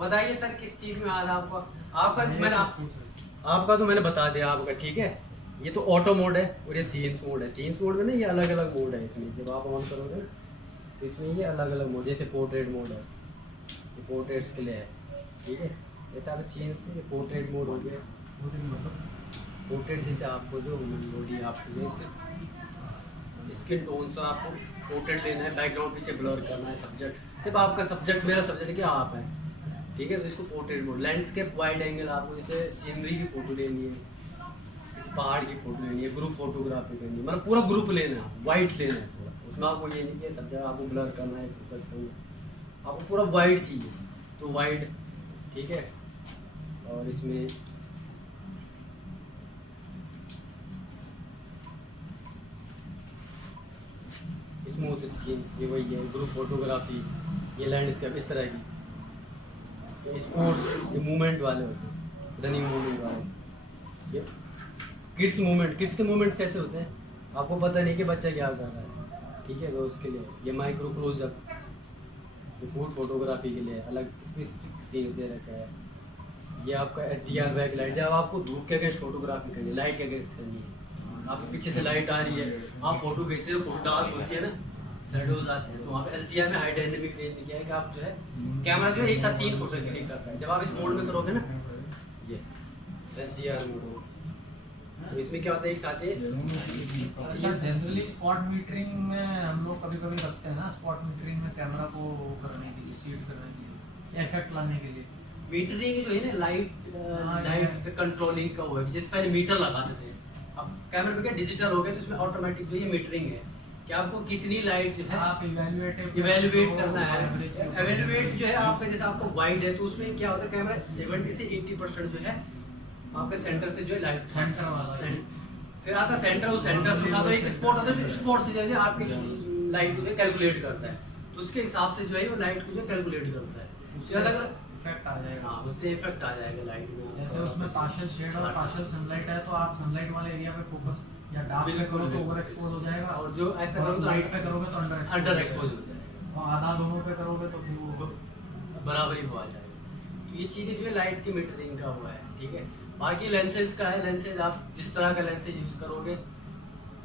बताइए सर किस चीज़ में आ रहा है आपका? आपका तो मैंने बता दिया आपका, ठीक है। ये तो ऑटो मोड है और ये सीन्स मोड है। सीन्स मोड में ना ये अलग अलग मोड है इसमें, जब आप ऑन करोगे ना तो इसमें ये अलग अलग मोड, जैसे पोर्ट्रेट मोड है, ये पोर्ट्रेट्स के लिए है, ठीक है। जैसे आप चेंज से ये पोर्ट्रेट मोड हो गया, पोर्ट्रेट जैसे आपको जो बॉडी आपको स्किन टोन से आपको पोर्ट्रेट लेना है, बैकग्राउंड पीछे ब्लर करना है, सब्जेक्ट सिर्फ आपका सब्जेक्ट, मेरा सब्जेक्ट क्या आप है, ठीक है। तो इसको portrait mode, landscape wide angle, आपको जैसे सीनरी की फोटो लेनी है, किसी पहाड़ की फोटो लेनी है, ग्रुप फोटोग्राफी करनी है, मतलब पूरा ग्रुप लेना है, वाइट लेना है पूरा। उसमें आपको ये नहीं कि सब्जेक्ट आपको ब्लर करना है, फोकस करना है, आपको पूरा वाइट चाहिए तो वाइड, ठीक है। और इसमें स्मूथ स्किन, ये वही है, ग्रुप फोटोग्राफी, ये लैंडस्केप, इस तरह की। ये स्पोर्ट्स, ये मूवमेंट वाले होते हैं, रनिंग मूवमेंट वाले। ये किड्स मूवमेंट, किड्स के मूवमेंट कैसे होते हैं आपको पता नहीं कि बच्चा क्या कर रहा है, ठीक है। तो उसके लिए ये माइक्रो क्लोजअप, ये फूड फोटोग्राफी के लिए अलग स्पेसिफिक सीन्स दे रखा है। ये आपका HDR बैक लाइट, जब आपको धूप के अगेंस्ट फोटोग्राफी करनी है, लाइट के अगेंस्ट करनी है, आपके पीछे से लाइट आ रही है, आप फोटो खींच रहे हो, फोटो डार्क होती है ना, शैडोज आते हैं, तो वहाँ पे SDR में हाई डायनेमिक रेंज में क्या है कि आप जो है कैमरा जो है एक साथ 3 फोटो क्लिक करता है। जब आप इस मोड में करोगे ना, ये SDR मोड हो, तो इसमें क्या होता है एक साथ ये अच्छा, जनरली स्पॉट मीटरिंग में हम लोग कभी कभी रखते हैं ना, स्पॉट मीटरिंग में कैमरा को करने के लिए, सीड करने के लिए, इफेक्ट लाने के लिए मीटरिंग जो है ना, लाइट के कंट्रोलिंग का हुआ है। जैसे पहले मीटर लगाते थे, अब कैमरा में क्या डिजिटल हो गया, तो इसमें ऑटोमेटिक जो ये मीटरिंग है कि आपको कितनी लाइट जो है आप इवेल्युएट करना है। इवेल्युएट जो है आपका, जैसे आपको वाइड है तो उसमें क्या होता है, कैमरा 70 से 80% जो है आपके सेंटर से जो है लाइट, सेंटर वाला फिर आता सेंटर, उस सेंटर से आता तो एक स्पॉट आता है, जो स्पॉट से जो है आपकी लाइट को जो कैलकुलेट करता है, तो उसके हिसाब से जो है वो लाइट को जो कैलकुलेट करता है, तो अलग अलग इफेक्ट आ जाएगा। हाँ, उससे इफेक्ट आ जाएगा लाइट में। जैसे उसमें पार्शियल शेड और पार्शियल सनलाइट है, तो आप सनलाइट वाले एरिया पे फोकस, या डार्क पे करो तो ओवर एक्सपोज हो जाएगा, और जो ऐसा करो तो लाइट पे करोगे तो अंडर एक्सपोज हो जाएगा, और आधा दोनों पे करोगे तो फिर वो बराबरी हो आ जाएगा। तो ये चीज़ें जो है लाइट की मीटरिंग का हुआ है, ठीक है। बाकी लेंसेज का है, लेंसेज आप जिस तरह का लेंसेज यूज़ करोगे,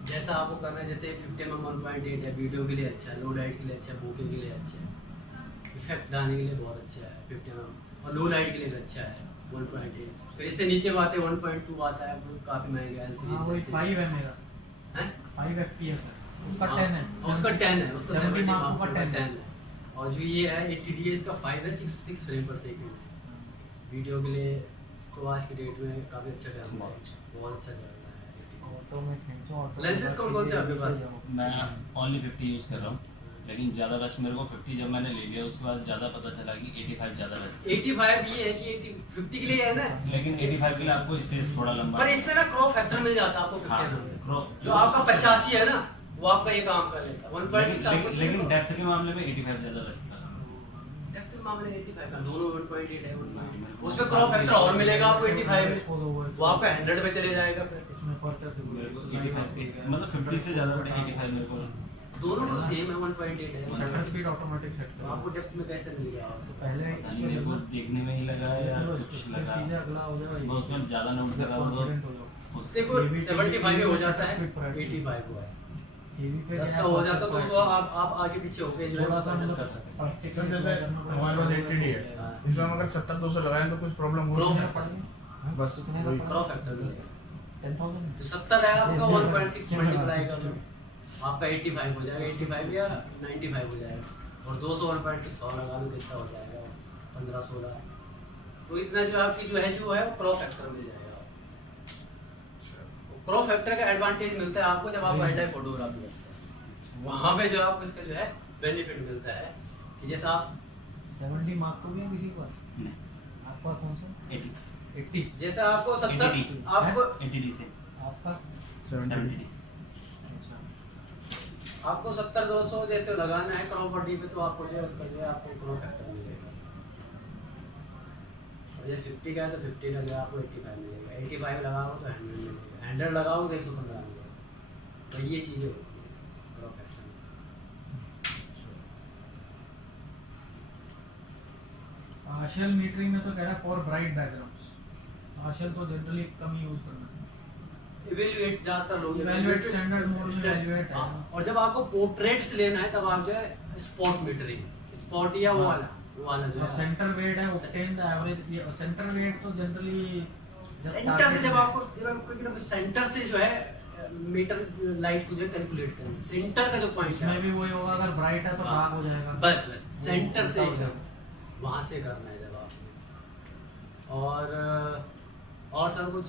जैसा आपको करना है, जैसे 50mm 1.8 है, वीडियो के लिए अच्छा है, लो लाइट के लिए अच्छा है, बोके के लिए अच्छा है, इफेक्ट डालने के लिए बहुत अच्छा है 50mm, और लो लाइट के लिए भी अच्छा है 1.8। फिर इससे नीचे आते 1.2 आता है, वो काफ़ी महंगा है LCD। हाँ, वही 5 है मेरा, हैं 5 FPS है, उसका 10 है, उसका 10 है, उसका 70 मार्क का का 10 10 है। और जो ये है 80D इसका 5 है, 6 फ्रेम पर सेकंड। वीडियो के लिए तो आज की डेट में काफ़ी अच्छा कैमरा है, बहुत अच्छा चल रहा है। ऑटो में खींचो, ऑटो लेंसेज कौन से आपके पास? मैं ओनली 50 यूज़ कर रहा हूँ, लेकिन ज़्यादा बेस्ट मेरे को 50 जब मैंने ले लिया उसके बाद ज़्यादा पता चला कि 85 ज़्यादा बेस्ट है। 85 ये है कि 50 के लिए है ना, लेकिन 85 के लिए आपको स्पेस थोड़ा लंबा पर इसमें ना क्रॉप फैक्टर मिल जाता है आपको 50 हाँ, में। crop- जो आपका 85 है ना, वो आपका ये काम कर लेता है 1.6 आपको। लेकिन डेप्थ के मामले में 85 ज़्यादा बेस्ट था। डेप्थ के मामले में 85 का, दोनों 1.8 है, 1.8 उसमें क्रॉप फैक्टर और मिलेगा आपको 85 में, वो आपका 100 पे चले जाएगा फिर। इसमें पर्चा मेरे को 85 मतलब 50 से ज़्यादा बड़े 85 मेरे को दोनों तो सेम है, 1.8 है। शटर स्पीड ऑटोमेटिक सेट तो आपको डेप्थ में कैसे मिल गया आपसे? पहले पता नहीं, मेरे को देखने में ही लगा या कुछ लगा, सीधे अगला हो जाएगा, मैं उसमें ज़्यादा नोट कर रहा हूँ कॉन्फिडेंट हो जाओ। तो उस देखो 75 में हो जाता है, 85 हुआ है, हेवी पे 10 का हो जाता तो वो आप आगे पीछे होके जो है थोड़ा सा adjust कर मतलब सकते हैं। प्रैक्टिकल सर जैसे हमारे पास 80D है, इसमें हम अगर 70-200 लगाएं तो कुछ प्रॉब्लम Pro होगी? factor। बस वही। क्रॉप फैक्टर मिलता है। 10,000 तो 70 है आपका, 1.6 मल्टीप्लाई कर लो, आपका 85 हो जाएगा, 85 या 95 हो जाएगा, और 200 1.6 और लगा लो, कितना हो जाएगा 15-16। तो इतना जो आपकी जो है वो क्रॉप फैक्टर मिल जाएगा। क्रॉप फैक्टर का एडवांटेज मिलता है आपको जब आप वाइल्ड लाइफ फोटोग्राफी करते हैं, वहाँ पे जो आपको इसका जो है बेनिफिट मिलता है कि जैसा आप 70 मार्क तो भी है किसी के पास? नहीं, आपका कौन सा? 80 80 जैसा आपको 70 80D आपको 80D से आपका 70D। अच्छा, आपको 70-200 जैसे लगाना है क्रॉप पे, तो आपको जो है उसका जो है आपको क्रॉप फैक्टर मिलेगा। और जैसे 50 का है तो 50 का जो है आपको 85 मिलेगा, 85 लगाओ तो 100 मिलेगा, 100 लगाओ तो 115 मिलेगा। तो ये चीज़ें होती हैं क्रॉप फैक्टर में। पार्शियल मीटरिंग में तो कह रहा है फॉर ब्राइट बैकग्राउंड्स, पार्शियल तो जनरली कम यूज करना है। इवेल्युएट ज्यादातर लोग Evaluate standard mode में evaluate है। हाँ, और जब आपको पोर्ट्रेट्स लेना है तब आप जो है स्पॉट मीटरिंग, स्पॉट या वो वाला जो है सेंटर वेट है, obtain the average. Centre weight तो जनरली सेंटर से जब आपको एकदम सेंटर से जो है मीटर लाइट को जो है कैलकुलेट करना, सेंटर का जो पॉइंट उसमें है भी वही होगा, अगर ब्राइट है तो हाँ। डार्क हो जाएगा। बस सेंटर से उल्टा हो एकदम वहां से करना है जब आप। और सर कुछ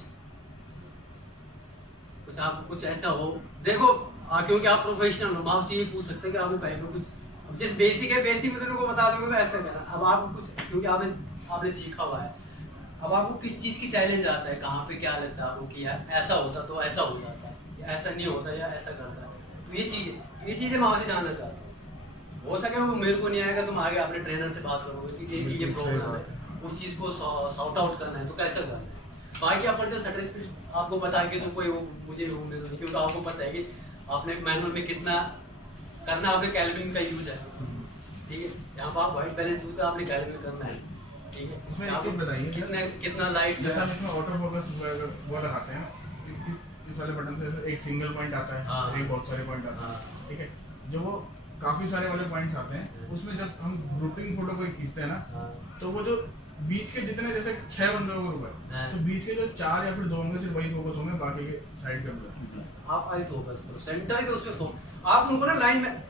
आपको कुछ ऐसा हो, देखो क्योंकि आप प्रोफेशनल हो, आप ये पूछ सकते हैं कि आपको कहीं पे कुछ अब जिस बेसिक है बेसिक में तो बता दूंगा मैं ऐसा करना। अब आपको कुछ क्योंकि आपने सीखा हुआ है, अब आपको किस चीज की चैलेंज आता है, कहाँ पे क्या लगता है आपको कि यार ऐसा होता तो ऐसा हो जाता है, या ऐसा नहीं होता या ऐसा करता है, तो ये चीजें मैं आपसे जानना चाहता हूँ। हो सके वो मेरे को नहीं आएगा, तुम आगे अपने ट्रेनर से बात करोगे कि ये प्रॉब्लम है, उस चीज को सॉर्ट आउट करना है तो कैसे करना है। बाकी अपन जो शटर स्पीड आपको बता के तो कोई मुझे वो नहीं, क्योंकि आपको पता है कि आपने मैनुअल में कितना करना, आपने कैल्विन का यूज है, ठीक है। यहाँ पर आप व्हाइट बैलेंस यूज आपने कैल्विन करना है, ठीक है। इसमें एक चीज बताइए, कितना लाइट जैसा हम इसमें ऑटो फोकस वो लगाते हैं ना, इस वाले बटन से एक सिंगल पॉइंट आता है, हाँ। एक बहुत सारे पॉइंट आते हैं, ठीक है। जो वो काफी सारे वाले पॉइंट्स आते हैं, उसमें जब हम ग्रुपिंग फोटो कोई खींचते हैं ना, तो वो जो बीच के जितने जैसे 6 बंदों का ग्रुप है, तो बीच के जो 4 या फिर 2 होंगे सिर्फ वही फोकस होंगे, बाकी के साइड के अंदर आप आई फोकस करो, सेंटर के उसमें आप उनको ना लाइन में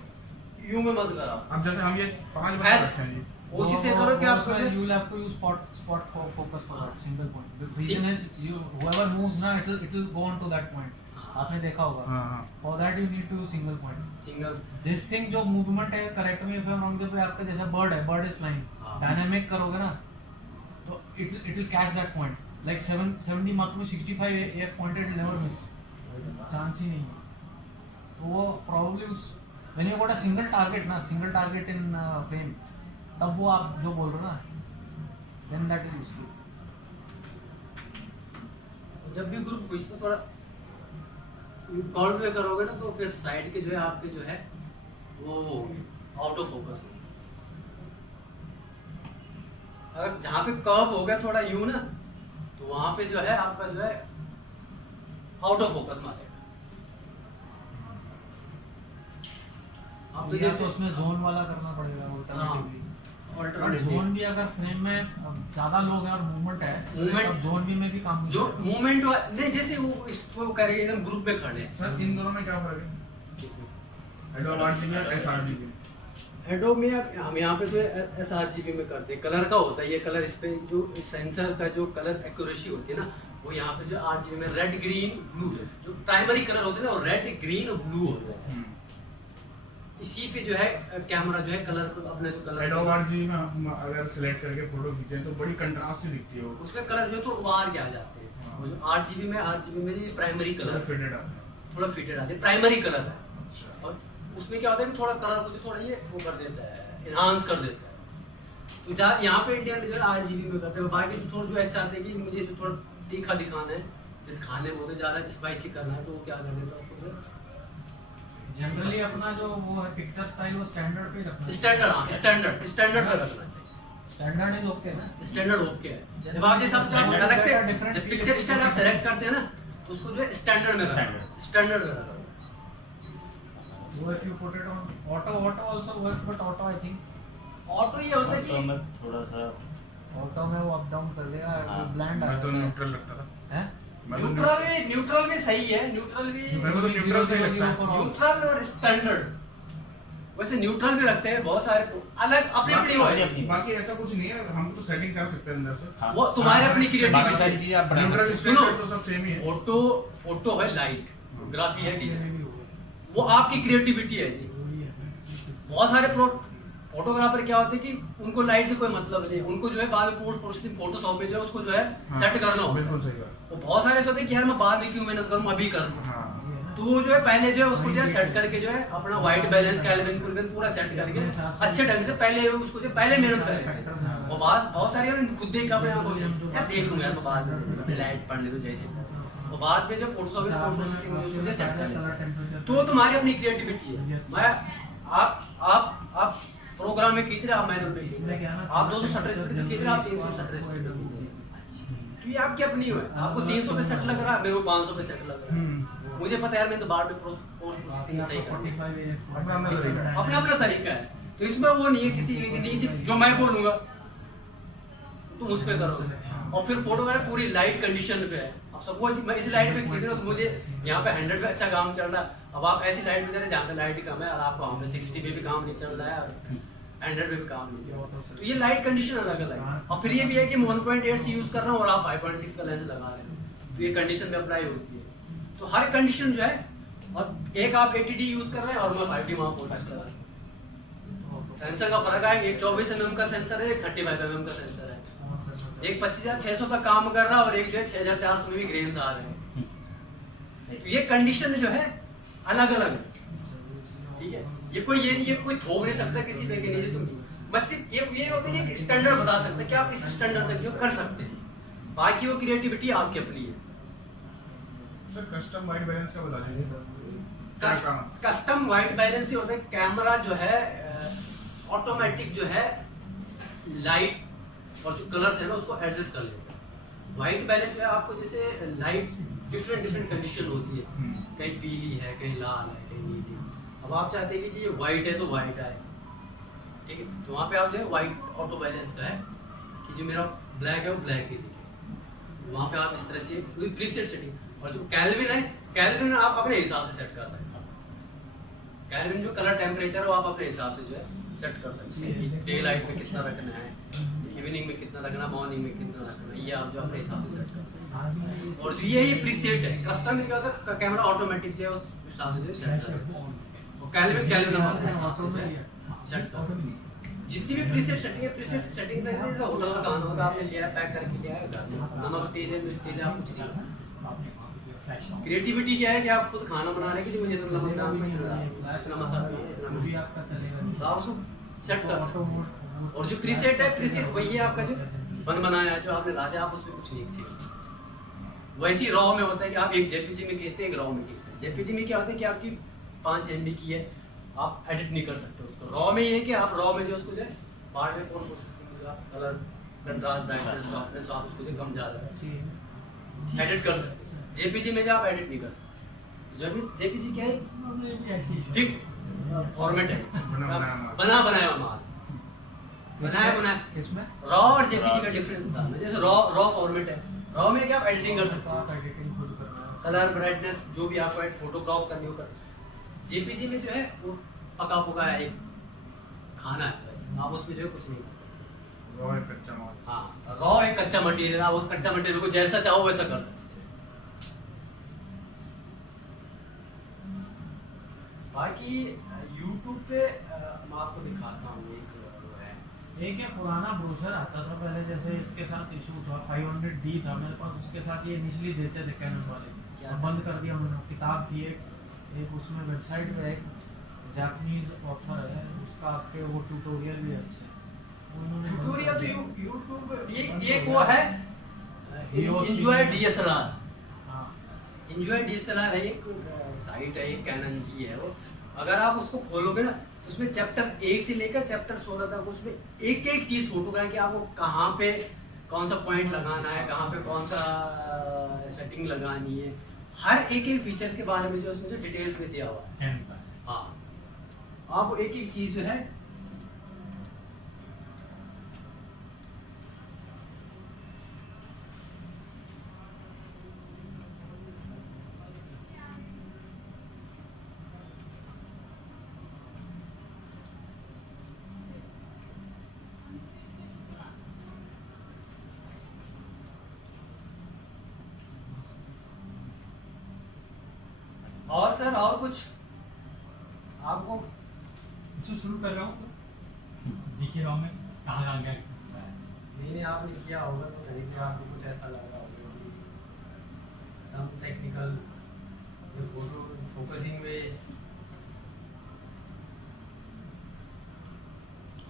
यू में मत कराओ। अब जैसे हम ये 5 बंदे रखे हैं जी, उसी से करो कि आप you will have to use spot for focus for that single point. The reason is whoever moves ना it will go on to that point. आपने देखा होगा। हाँ। For that you need to use single point. Single This thing जो movement है, correct me if I'm wrong, जब आपका जैसा bird है, bird is flying, dynamic करोगे ना, तो it will catch that point. Like 70 mark में 65 AF pointed will never miss. Chance ही नहीं है। तो वो probably उस when you got a single target in frame, तब वो आप जो बोल रहे हो ना, then that is useful. जब भी ग्रुप कुछ तो थोड़ा कॉर्ड में करोगे ना, तो फिर साइड के जो है आपके जो है वो आउट ऑफ फोकस। अगर जहाँ पे कर्व हो गया थोड़ा यू ना, तो वहां पे जो है आपका जो है आउट ऑफ फोकस मारेगा। आप तो या तो उसमें जोन वाला करना पड़ेगा ऑल्टरनेटिवली। जोन भी अगर फ्रेम में ज्यादा लोग हैं और मूवमेंट है, Movement- तो जोन भी में भी काम जो मूवमेंट नहीं, जैसे वो इसको करेंगे एकदम ग्रुप में खड़े हैं। सर इन दोनों में क्या फर्क है? एडोब आरजीबी और एसआरजीबी। एडोब में हम यहाँ पे जो एसआरजीबी में करते हैं, कलर का होता है ये कलर, इस पे जो सेंसर का जो कलर एक्यूरेसी होती है ना, वो यहाँ पे जो आरजीबी में रेड ग्रीन ब्लू जो प्राइमरी कलर होते हैं ना, वो रेड ग्रीन और ब्लू होते हैं। इसी पे जो है कैमरा जो है कलर को अपने जो कलर एडोब आरजीबी में हम अगर सिलेक्ट करके फोटो खींचे तो बड़ी कंट्रास्ट सी दिखती है वो, उसमें कलर जो तो उबार के आ जाते हैं। वो जो आरजीबी में ये प्राइमरी थोड़ा कलर फिटेड आता है। थोड़ा फिटेड आते हैं, प्राइमरी कलर है। अच्छा। और उसमें क्या होता है कि थोड़ा कलर को जो थोड़ा ये वो कर देता है, इनहांस कर देता है। तो जहाँ यहाँ पे इंडिया में जो है आरजीबी में करते हैं, बाकी जो थोड़ा जो ऐसा चाहते हैं कि मुझे जो थोड़ा तीखा दिखाना है, जिस खाने में होते ज़्यादा स्पाइसी करना है, तो वो क्या कर देता है उसको जनरली अपना जो वो है पिक्चर स्टाइल वो स्टैंडर्ड पे रखना है। स्टैंडर्ड पे रखना चाहिए। स्टैंडर्ड इज ओके ना, स्टैंडर्ड ओके है। जब आप जैसे अलग से जब पिक्चर स्टाइल आप सेलेक्ट करते हैं ना, तो उसको जो है स्टैंडर्ड में स्टैंडर्ड में रखना। वो if you put it on auto also works, but auto I think auto ये होता है तो कि मैं थोड़ा सा ऑटो में वो अप डाउन कर देगा, हाँ। ब्लैंड मैं तो आएगा। न्यूट्रल लगता था। हैं? मैं तो न्यूट्रल में सही है, न्यूट्रल भी मेरे को तो न्यूट्रल सही लगता है। न्यूट्रल और स्टैंडर्ड। वैसे न्यूट्रल भी रखते हैं बहुत सारे, अलग अपनी अपनी वो है। अपनी- बाकी ऐसा कुछ नहीं है, हम तो सेटिंग कर सकते हैं अंदर से। हाँ। वो तुम्हारे अपनी बाकी क्रिएटिविटी सारी चीजें आप बढ़ा सकते न्यूट्रल हो। स्टेट तो सब सेम ही है। ऑटो है लाइट, ग्राफी है डिजाइन, भी होगा। वो आपकी क्रिएटिविटी है जी। वही है। बहुत सारे फोटोग्राफर क्या होते हैं कि उनको लाइट से कोई मतलब नहीं, उनको जो है बाद में पोस्ट प्रोसेसिंग फोटोशॉप में जो है उसको जो है हाँ, सेट करना होता बिल्कुल है। सही बात। तो बहुत सारे ऐसे होते हैं कि यार मैं बाद में क्यों मेहनत करूं, अभी कर लूं। हाँ। तो वो जो है पहले जो है उसको जो है सेट करके जो है अपना व्हाइट बैलेंस कैल्विन पूरा सेट करके अच्छे ढंग से पहले उसको जो पहले मेहनत करें। और बहुत सारी हम खुद देख अपने आप को यार देख लूंगा यार, मैं बाद में लाइट पढ़ ले तो जैसे, और बाद में जो फोटोशॉप में प्रोसेसिंग में उसको जो सेट कर ले, तो तुम्हारी अपनी क्रिएटिविटी है। मैं आप प्रोग्राम में खींच रहे आप मैनुअल में इसमें क्या ना, आप 270 स्पीड पे खींच रहे आप 370 स्पीड पे खींच रहे तो ये आपकी अपनी है। आपको 300 पे सेट लग रहा है, मेरे को 500 पे सेट लग रहा है। मुझे पता है यार मैं तो बार में पोस्ट प्रोसेसिंग सही कर अपना अपना तरीका है। अपना अपना तरीका है। तो इसमें वो नहीं है किसी एक नहीं जो मैं बोलूंगा तुम उस पे करो। और फिर फोटोग्राफ पूरी लाइट कंडीशन पे है। अब सपोज मैं इस लाइट पे खींच रहा हूँ तो मुझे यहाँ पे 100 पे अच्छा काम चल रहा है। अब आप ऐसी लाइट में जा रहे हैं जहाँ पे लाइट कम है और आपको वहाँ पे 60 पे भी काम नहीं चल रहा है और 100 पे भी काम नहीं चल रहा है। तो ये लाइट कंडीशन अलग अलग है। और फिर ये भी है कि मैं 1.8 से यूज कर रहा हूँ और आप 5.6 का लेंस लगा रहे हो तो ये कंडीशन में अप्लाई होती है। तो हर कंडीशन जो है, और एक आप 80D यूज कर रहे हैं और मैं 5D वहाँ फोकस कर रहा हूँ। सेंसर का फर्क है, एक 24 mm का सेंसर है, एक 35 mm का सेंसर है। एक 25,600 तक काम कर रहा है और एक जो है 6,400 में भी ग्रेन्स आ रहे हैं। तो ये कंडीशन जो है अलग अलग है, ठीक है। ये नहीं है कोई थोप नहीं सकता किसी पे कि नहीं तुम, बस सिर्फ ये होता है कि स्टैंडर्ड बता सकते हैं कि आप इस स्टैंडर्ड तक जो कर सकते हैं। बाकी वो क्रिएटिविटी आपकी अपनी है। सर कस्टम वाइट बैलेंस का बता दीजिए। कस्टम वाइट बैलेंस ये होता है, कैमरा जो है ऑटोमेटिक जो है लाइट और जो कलर्स है ना उसको एडजस्ट कर लेगा। व्हाइट बैलेंस जो है आपको जैसे लाइट डिफरेंट कंडीशन होती है, कहीं पीली है, कहीं लाल है, कहीं नीली। अब आप चाहते हैं कि ये व्हाइट है तो व्हाइट आए, ठीक है। तो वहाँ पे आप जो है व्हाइट ऑटो बैलेंस का है कि जो मेरा ब्लैक है वो ब्लैक ही दिखे। वहाँ पे आप इस तरह से पूरी प्रीसेट सेटिंग। और जो कैल्विन है, कैल्विन आप अपने हिसाब से सेट कर सकते हैं। कैल्विन जो कलर टेम्परेचर है वो आप अपने हिसाब से जो है सेट कर सकते हैं। डे लाइट में कितना रखना है, इवनिंग में कितना रखना, मॉर्निंग में कितना रखना, ये आप जो अपने हिसाब से सेट कर सकते हैं। और ये प्रीसेट है। कस्टम में क्या होता है, कैमरा ऑटोमेटिक जो है उस हिसाब से सेट कर सकते हैं। और कैल्विन आप अपने हिसाब से सेट कर सकते हैं। जितनी भी प्रीसेट सेटिंग है, प्रीसेट सेटिंग से जैसे होटल का खाना होता है, आपने लिया पैक करके लिया है, नमक तेज है, मिर्च तेज है, आप कुछ नहीं। क्रिएटिविटी क्या है कि आप खुद खाना बना रहे हैं कि मुझे तो नमक डालना है, इतना मसाला नहीं है, इतना वो भी आपका चलेगा। तो आप उसको सेट कर सकते हैं। और जो प्रीसेट है, प्रीसेट वही है आपका जो बनाया है, जो आपने ला दिया, आप उसमें कुछ नहीं चीज। वैसी रॉ में होता है कि आप एक जेपीजी में खींचते हैं, एक रॉ में खींचते हैं। जेपीजी में क्या होता है कि आपकी 5 MB की है, आप एडिट नहीं कर सकते उसको। रॉ में ये है कि आप रॉ में जो उसको जो है बाद में पोस्ट प्रोसेसिंग का कलर, कंट्रास्ट, ब्राइटनेस, सॉफ्टनेस आप उसको जो कम ज्यादा एडिट कर सकते हैं। जेपीजी में जो आप एडिट नहीं कर सकते। जब जेपीजी क्या है, ठीक फॉर्मेट है, बना बनाया माल, बनाया किसमें रॉ और जेपीजी का डिफरेंस होता है। जैसे रॉ फॉर्मेट है, रॉ में क्या आप एडिटिंग कर सकते आप हो, एडिटिंग खुद करना है। कलर, ब्राइटनेस, जो भी आपको फोटो क्रॉप करनी होगा। जेपीजी में जो है वो पका पुका है, एक खाना है, बस आप उसमें जो है कुछ नहीं करते। रॉ एक कच्चा माल। हाँ, रॉ एक कच्चा मटेरियल, आप उस कच्चा मटेरियल को जैसा चाहो वैसा कर सकते हैं। बाकी YouTube पे मैं आपको दिखाता हूँ एक वो है। एक ये पुराना ब्रोशर आता था पहले, जैसे इसके साथ इशू था 500D था मेरे पास, उसके साथ ये इनिशियली देते थे कैनन वाले, क्या? बंद कर दिया उन्होंने। किताब थी एक उसमें वेबसाइट पे एक जापानीज ऑथर है, उसका आपके वो ट्यूटोरियल भी अच्छे हैं। उन्होंने ट्यूटोरियल तो YouTube ये वो है एंजॉय DSLR। हाँ, एंजॉय DSLR है, एक साइट है, एक कैनन की है वो। अगर आप उसको खोलोगे ना तो उसमें चैप्टर 1 से लेकर चैप्टर 16 तक उसमें एक एक चीज फोटो का है कि आपको कहाँ पे कौन सा पॉइंट लगाना है, कहाँ पे कौन सा सेटिंग लगानी है, हर एक एक फीचर के बारे में जो उसमें जो डिटेल्स में दिया हुआ है। हाँ, आपको एक एक चीज जो है और सर और कुछ आपको इसको शुरू कर रहा हूँ देखिए रहा हूँ मैं कहाँ कहाँ गया नहीं आपने किया होगा तो कहीं पे आपको कुछ ऐसा लगा होगा सम टेक्निकल फोटो फोकसिंग में।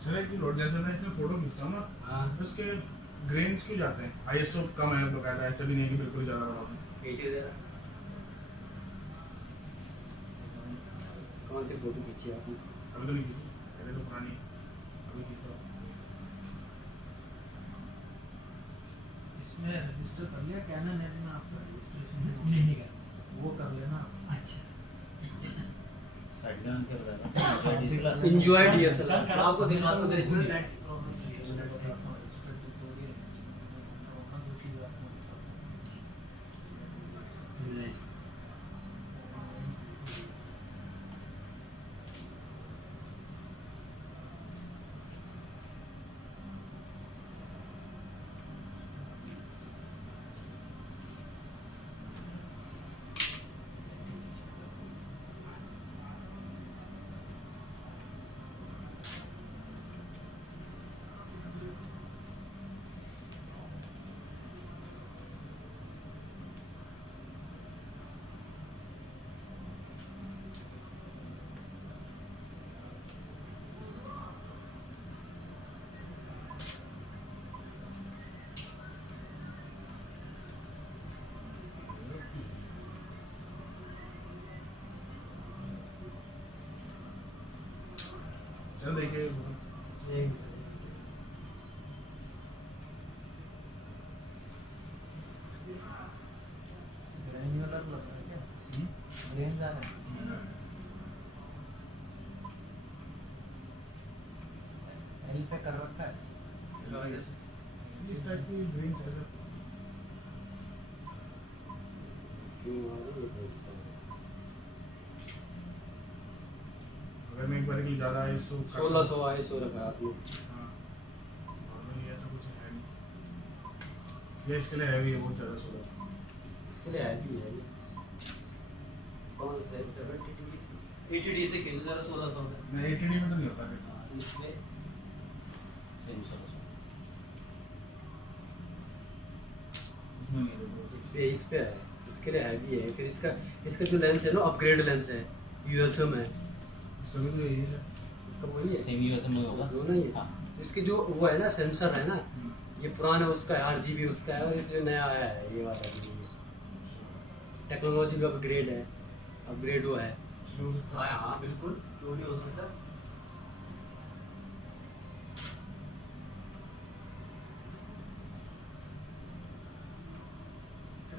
सर एक लोड जैसे मैं इसमें फोटो खींचता हूँ ना, हाँ, तो उसके ग्रेन्स क्यों जाते हैं? ISO कम है बकायदा, ऐसा भी नहीं कि बिल्कुल ज्यादा बड़ा हो। खींचिए जरा। कौन सी फोटो खींची आपने? अभी तो नहीं खींची, पहले तो पुरानी, अभी इसमें रजिस्टर कर लिया कैनन है में आपका रजिस्ट्रेशन नहीं कर वो कर लेना अच्छा साइड डाउन कर रहा था Enjoy DSLR आपको दिखाता हूँ इसमें नेट चल देखिए ग्रैन्युलर लग रहा है क्या ग्रेन जा रहा है एल पे कर रखा है इस टाइप की ग्रीन है सर अगर मैं एक बार के लिए ज़्यादा ISO 1600 ISO रखा है आपने हाँ नॉर्मली ऐसा कुछ है नहीं ये इसके लिए हैवी है बहुत ज़्यादा 16 इसके लिए हैवी है ये कौन से 80D से खेल जरा 1600 में मैं 80D में तो नहीं होता फिर इसमें सेम उसमें नहीं है इस पे है इसके लिए हैवी है फिर इसका इसका जो लेंस है ना अपग्रेड लेंस है यूएसएम है इसका भी तो यही है इसका वही है सेम यूएसएम में होगा जो नहीं है हाँ इसके जो वो है ना सेंसर है ना ये पुराना उसका है RGB उसका है और ये जो नया आया है ये वाला भी टेक्नोलॉजी का अपग्रेड है अपग्रेड हुआ है इसमें हो सकता है। हाँ बिल्कुल क्यों नहीं हो सकता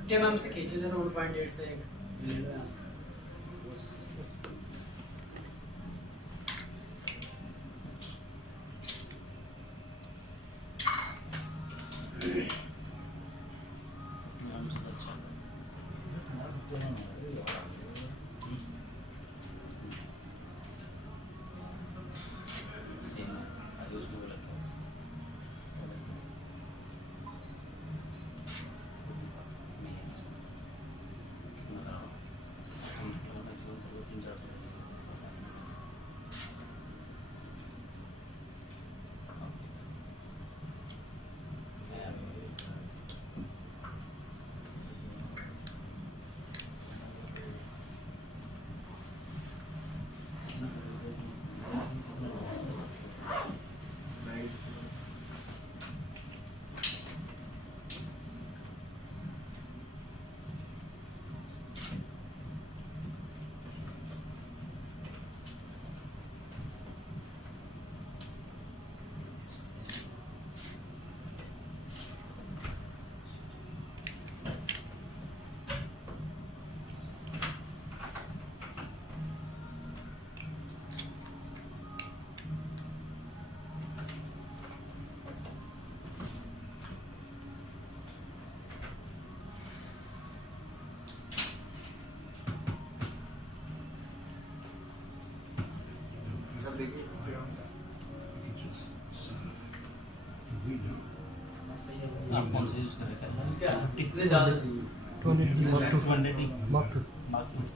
mm से खींचे थे 1.8 से सेम है आगे उसमें भी लगता है सर देखिए आप कौन सा यूज कर रहे हैं क्या इतने ज़्यादा नहीं 200 Mark बाकी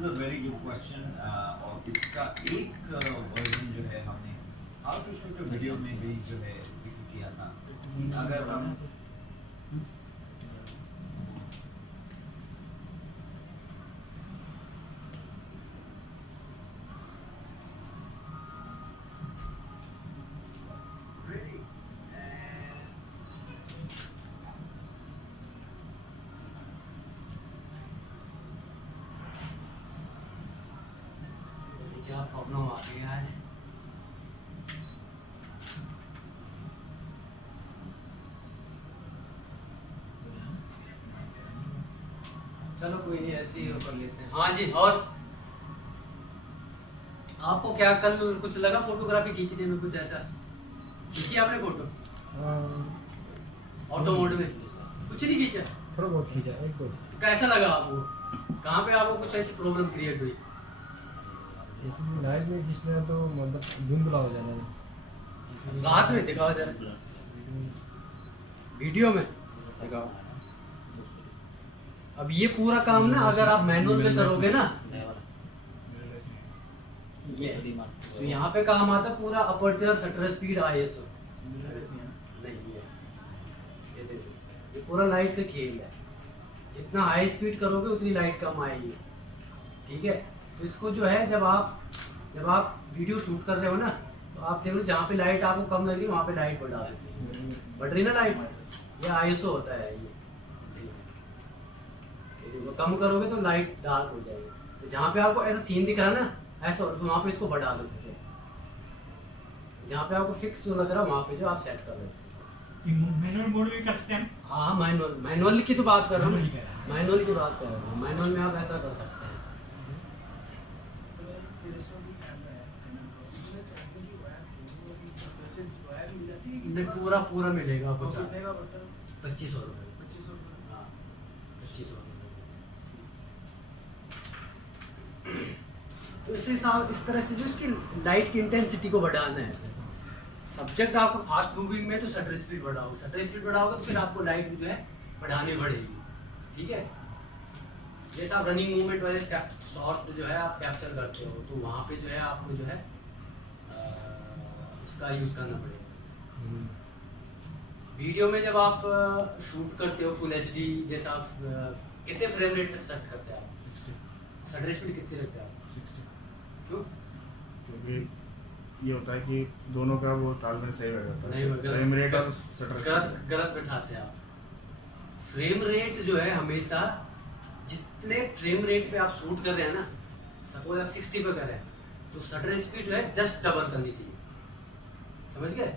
is a very good question और इसका एक वर्जन जो है हमने how to shoot a video में भी जो है जिक्र किया था। अगर हम क्या प्रॉब्लम आ गई आज। चलो कोई नहीं, ऐसे ही कर लेते हैं। हाँ जी, और आपको क्या कल कुछ लगा फोटोग्राफी खींचने में, कुछ ऐसा खींची आपने फोटो ऑटो मोड में? कुछ नहीं खींचा? थोड़ा बहुत खींचा, एक दो। कैसा लगा आपको? कहाँ पे आपको कुछ ऐसी प्रॉब्लम क्रिएट हुई? ऐसे नाइट में खींचना है तो मतलब धुंधला हो जाना है। रात में दिखाओ जरा, वीडियो में दिखाओ। अब ये पूरा काम ना अगर आप मैनुअल में करोगे ना, ये तो यहाँ पे काम आता है पूरा अपर्चर, शटर स्पीड, आईएसओ। नहीं ये देखो, ये पूरा लाइट का खेल है। जितना हाई स्पीड करोगे उतनी लाइट कम आएगी, ठीक है? तो इसको जो है जब आप वीडियो शूट कर रहे हो ना, तो आप देखो जहाँ पे लाइट आपको कम लग रही है वहाँ पे लाइट बढ़ा देते हैं। बढ़ रही ना लाइट, ये आईएसओ होता है। ये देखो कम करोगे तो लाइट डार्क हो जाएगी। तो जहाँ पे आपको ऐसा सीन दिख रहा है ना ऐसा, तो वहाँ पे इसको बढ़ा दो। जहाँ पे आपको फिक्स जो लग रहा है वहाँ पे जो आप सेट कर रहे हो। मैनुअल मोड में कर सकते हैं। हाँ, मैनुअल की तो बात कर रहा हूँ, Manual की कह रहा है। मैनुअल की बात कर रहा हूँ। मैनुअल में आप ऐसा कर सकते हैं। नहीं, पूरा मिलेगा आपको। 2500 रुपये। हाँ, 2500 रुपये। तो इस तरह से जो इसकी लाइट की इंटेंसिटी को बढ़ाना है। सब्जेक्ट आपको फास्ट मूविंग में तो शटर स्पीड बढ़ाओगे, शटर स्पीड बढ़ाओगे तो फिर आपको लाइट जो है बढ़ानी पड़ेगी, ठीक है? जैसे आप रनिंग मूवमेंट वाले शॉट जो है आप कैप्चर करते हो, तो वहाँ पे जो है आपको जो है इसका यूज़ करना पड़ेगा। वीडियो में जब आप शूट करते हो फुल एचडी, जैसा आप कितने फ्रेम रेट पे सेट करते हैं आप? 60 शटर स्पीड कितनी रखते हैं आप? 60 क्यों? क्योंकि ये होता है कि दोनों का वो तालमेल सही बैठ जाता नहीं, है। गलत- फ्रेम रेट और शटर गलत बैठाते हैं आप। फ्रेम रेट जो है हमेशा जितने फ्रेम रेट पे आप शूट कर रहे हैं ना, सपोज आप 60 पे कर रहे हैं तो शटर स्पीड जो है जस्ट डबल करनी चाहिए, समझ गए?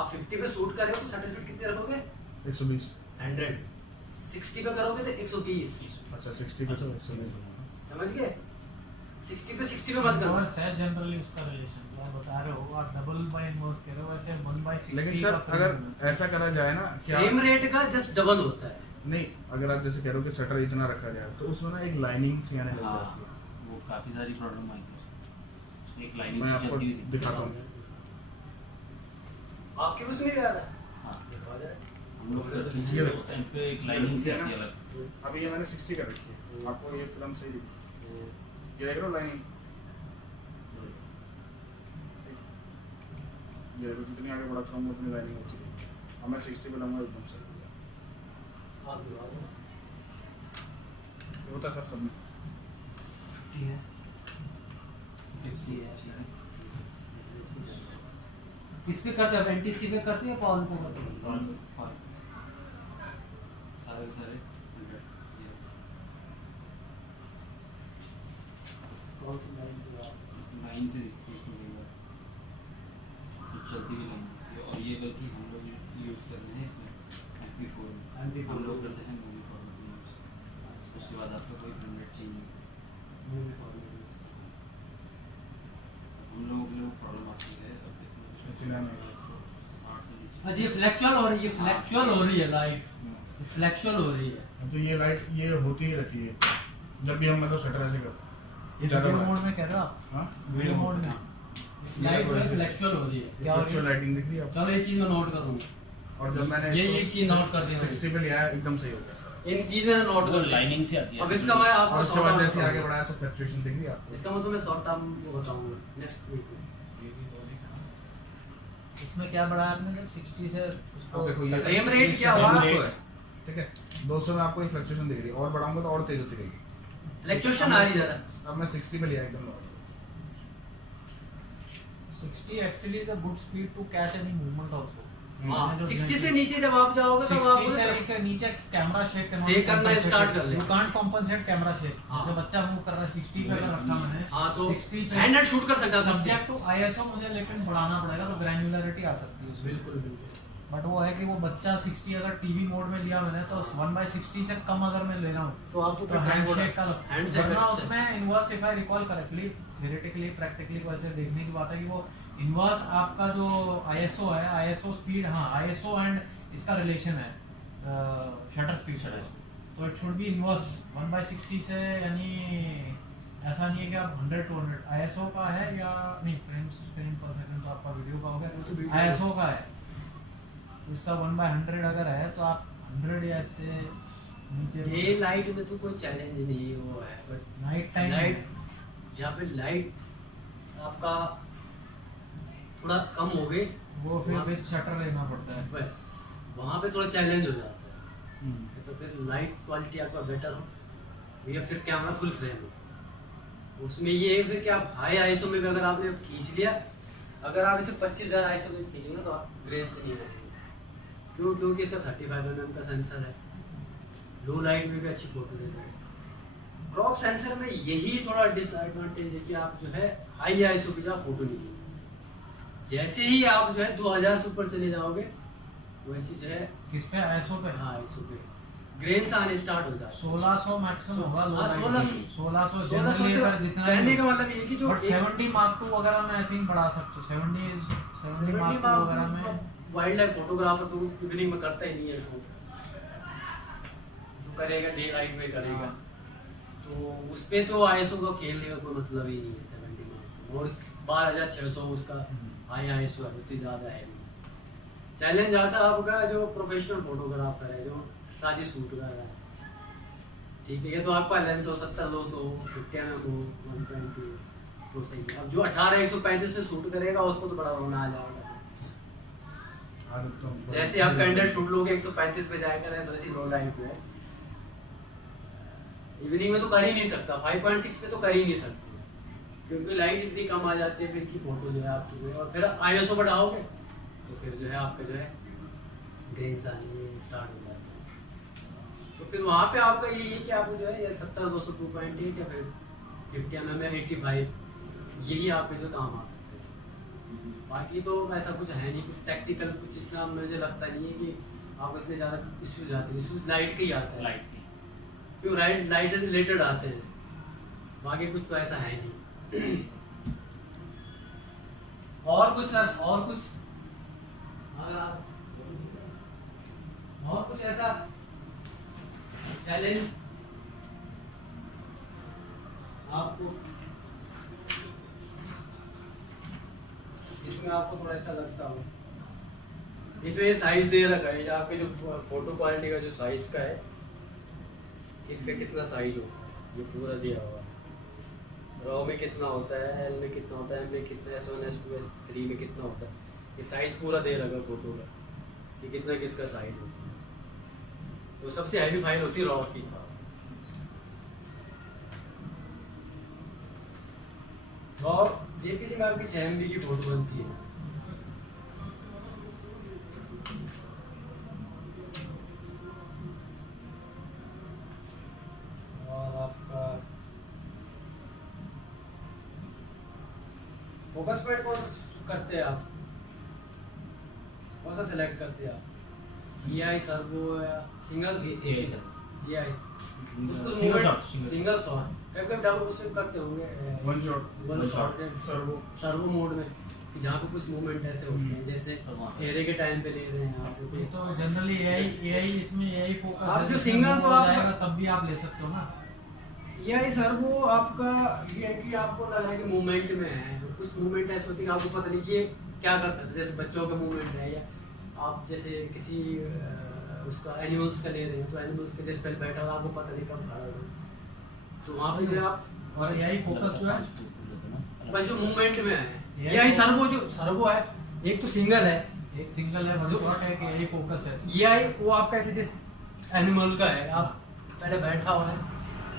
आप 50 पे शूट कर रहे हो तो शटर स्पीड कितनी रखोगे? 120। 100। 60 पे करोगे तो 120, अच्छा 60 पे 120। समझ गए? 60 पे 60 पे मत करो। और सर जनरली उसका रिलेशन आप बता रहे हो, आप डबल बाय इनवर्स कह रहे हो, वैसे 1/60 लेकिन सर अगर ऐसा करा जाए ना कि फ्रेम रेट का जस्ट डबल होता है। नहीं, अगर आप जैसे कह रहे हो कि शटर इतना रखा जाए तो उसमें ना एक लाइनिंग सी आने लग हाँ, जाती है। वो काफी सारी प्रॉब्लम आई थी उसमें। एक लाइनिंग मैं से आपको चलती हुई थी। दिखाता हूँ। आपके उसमें भी आ रहा है? हाँ, दिखा दे। हम लोग करते ये थे देखो। उस टाइम पे एक लाइनिंग सी आती है अलग। अभी ये मैंने 60 कर रखी है, आपको ये फिल्म सही दिखी? ये देख रहे हो लाइनिंग? ये देखो जितनी आगे बढ़ाता हूँ उतनी लाइनिंग होती है। अब मैं 60 पे लाऊंगा एकदम सही हो जाएगा। आप दिखा दो। ये होता है सर सब में। 50 है, 50 है। किस पे करते हैं? एनटीसी पे करते हैं या पॉल पे करते हैं? सारे के सारे 100 कौन सी लाइन पे आप? लाइन से दिखती है उसमें कई बार, फिर चलती भी लाइन होती है। और ये गलती हम लोग यूज़ कर रहे हैं इसमें MP4 में। MP4 हम लोग करते हैं मूवी फॉर्मेट में यूज़। उसके बाद आपका कोई फ्रेम चेंज नहीं होता। मूवी फॉर्मेट में। हम लोगों के लिए वो प्रॉब्लम आती है। अब देखो इसीलिए मैं 60 से नीचे। अच्छा, ये फ्लैक्चुअल हो रही है, फ्लैक्चुअल हो रही है लाइट, फ्लैक्चुअल हो रही है। तो ये लाइट ये होती ही रहती है जब भी हम मतलब शटर ऐसे करते ये ज़्यादा वीडियो बड़ा। मोड में कह रहे हो आप? हाँ वीडियो मोड में लाइट जो है फ्लैक्चुअल हो रही है। क्या हो रही एक्चुअल है? लाइटिंग दिख रही है आपको? चलो ये चीज़ मैं नोट करूँगा। और जब मैंने ये एक चीज़ नोट कर दी मैंने। 60 पे लिया है एकदम सही हो गया सर। इन चीजें ना नोट वो कर लाइनिंग से आती है अब इसका मैं और आपको उसके शॉर्ट बाद टर्म जैसे आगे बताऊंगा। बढ़ाया तो फ्लक्चुएशन दिख रही है आपको। इसका मतलब मैं शॉर्ट टर्म वो बताऊंगा नेक्स्ट वीक में। इसमें क्या बढ़ाया आपने जब 60 से अब देखो ये फ्रेम रेट ये क्या हुआ? 200 है, ठीक है, 200 में आपको फ्लक्चुएशन दिख रही है, और बढ़ाऊंगा तो और तेज होती रहेगी। फ्लक्चुएशन आ रही है जरा। अब मैं 60 पे लिया एकदम। 60 actually is a good speed to catch any movement also. हाँ, मैंने जो 60 से देखा- नीचे जब आप जाओगे तो 60 आपको से लेकर नीचे कैमरा शेक Shake करना start कर ले। You can't compensate camera shake. हाँ। जैसे बच्चा मूव कर रहा है 60 पे अगर रखा मैंने, हाँ तो 60 पे हैंड शूट कर सकता है सब्जेक्ट टू ISO मुझे लेकिन बढ़ाना पड़ेगा तो ग्रैन्युलरिटी आ सकती है उसमें। बिल्कुल बिल्कुल। बट वो है कि वो बच्चा 60 अगर टीवी मोड में लिया मैंने तो 1/60 से कम अगर मैं ले रहा हूँ तो आपको तो हैंड शेक का हैंड शेक वरना उसमें inverse if I recall correctly theoretically practically वैसे देखने की बात है कि वो इनवर्स आपका जो ISO है ISO स्पीड, हाँ ISO एंड इसका रिलेशन है शटर स्पीड से, तो इट शुड बी इनवर्स 1/60 से, यानी ऐसा नहीं है कि आप 100 to 100 ISO का है या नहीं, फ्रेम पर सेकंड तो आपका वीडियो का हो गया, ISO का है उसका 1/100 अगर है तो आप 100 या इससे नीचे डे लाइट में तो कोई चैलेंज नहीं वो है, बट नाइट टाइम लाइट जहाँ पे लाइट आपका थोड़ा कम हो गई वो फिर विद शटर लेना पड़ता है। बस वहाँ पे थोड़ा चैलेंज हो जाता है। तो फिर लाइट क्वालिटी आपका बेटर हो या फिर कैमरा फुल फ्रेम हो, उसमें ये है फिर कि आप हाई आईएसओ में भी अगर आपने खींच लिया, अगर आप इसे 25,000 आईएसओ में खींचोगे तो आप ग्रेन से नहीं आएंगे। क्यों? क्योंकि इसका 35 mm का सेंसर है, लो लाइट में भी अच्छी फोटो देता है। क्रॉप सेंसर में यही थोड़ा डिसएडवांटेज है कि आप जो है हाई आईएसओ की जगह फोटो नहीं खींच सकते। जैसे ही आप जो है 2000 से ऊपर चले जाओगे वैसे जो है किस पे ISO पे हाँ आईएसओ पे ग्रेन से आने स्टार्ट हो जाए। 1600 मैक्सिमम होगा लो हाँ, 1600 1600 जनरली अगर जितना कहने का मतलब ये कि जो बट 70 Mark II वगैरह में आई थिंक बढ़ा सकते हो 70 Mark II वगैरह में वाइल्ड लाइफ फोटोग्राफर तो इवनिंग में करता ही नहीं है शूट, जो करेगा डे लाइट में करेगा, तो उस पे तो आईएसओ का खेलने का कोई मतलब ही नहीं है। 70 Mark और 12600 उसका हाई आईएसओ है, उससे ज़्यादा है नहीं। चैलेंज आता है आपका जो प्रोफेशनल फोटोग्राफर है, जो शादी शूट कर रहा है, ठीक है, ये तो आपका लेंस हो 70-200 50 mm हो 120 तो सही है। अब जो 18-135 में शूट करेगा उसको तो बड़ा रोना आ जाएगा। जैसे आप कैंडल शूट लोगे 135 पे जाएगा ना, तो ऐसी लो लाइट में इवनिंग में तो कर ही नहीं सकता, 5.6 पे तो कर ही नहीं सकते, क्योंकि लाइट इतनी कम आ जाती है फिर की फोटो जो है आपकी, और फिर आईएसओ बढ़ाओगे तो फिर जो है आपका जो है ग्रेन्स आने स्टार्ट हो जाते हैं। तो फिर वहाँ पे आपका यही है कि आपको जो है 70-200 2.8 या फिर 50 mm 85 यही आपके जो काम आ सकते हैं। बाकी तो ऐसा कुछ है नहीं, कुछ टेक्निकल कुछ इतना मुझे लगता नहीं है कि आपको इतने ज़्यादा इश्यूज आते हैं। इश्यूज लाइट के ही आते हैं, लाइट की क्यों लाइट से रिलेटेड आते हैं, बाकी कुछ तो ऐसा है नहीं। और कुछ अगर आप और कुछ ऐसा चैलेंज आपको इसमें आपको थोड़ा ऐसा लगता हो, इसमें ये साइज दे रखा है, आपके जो फोटो क्वालिटी का जो साइज का है, इसका कितना साइज हो ये पूरा दिया हुआ है। रॉ में कितना होता है, एल में कितना होता है, एम में कितना, S1 S2 S3 में कितना होता है, ये साइज पूरा दे रखा है फोटो का कि कितना किसका साइज होता है। तो सबसे हैवी फाइल होती है रॉ की। रॉ जेपीजी में आपकी 6 MB की फोटो बनती है। और आपका फोकस पॉइंट कौन सा करते हैं आप, कौन सा सिलेक्ट करते हैं आप, EI सर्वो या single EI sir EI single shot single shot कभी डबल उसमें करते होंगे वन शॉट सर्वो मोड में, जहाँ पे कुछ मूवमेंट ऐसे होते हैं जैसे फेरे के टाइम पे ले रहे हैं आप, ये तो जनरली AI इसमें AI फोकस आप है, जो जिसमें सिंगल move तो हो आप- जाएगा तब भी आप ले सकते हो ना। EI सर्वो आपका ये है कि आपको लग रहा है कि मूवमेंट में है, कुछ मूवमेंट ऐसे होती है कि आपको पता नहीं कि ये क्या कर सकते हैं, जैसे बच्चों के मूवमेंट है, या आप जैसे किसी उसका एनिमल्स का ले रहे हैं तो एनिमल्स के जैसे पहले बैठा हुआ आपको पता नहीं कब खड़ा होगा, तो वहाँ पे जो है आप और एआई फोकस जो है बस जो मूवमेंट में है यही सर्वो है, एक तो सिंगल है, एक सिंगल है बड़ा शॉर्ट है कि एआई फोकस है। ये आई वो आपका ऐसे जैसे एनिमल का है, आप पहले बैठा हुआ है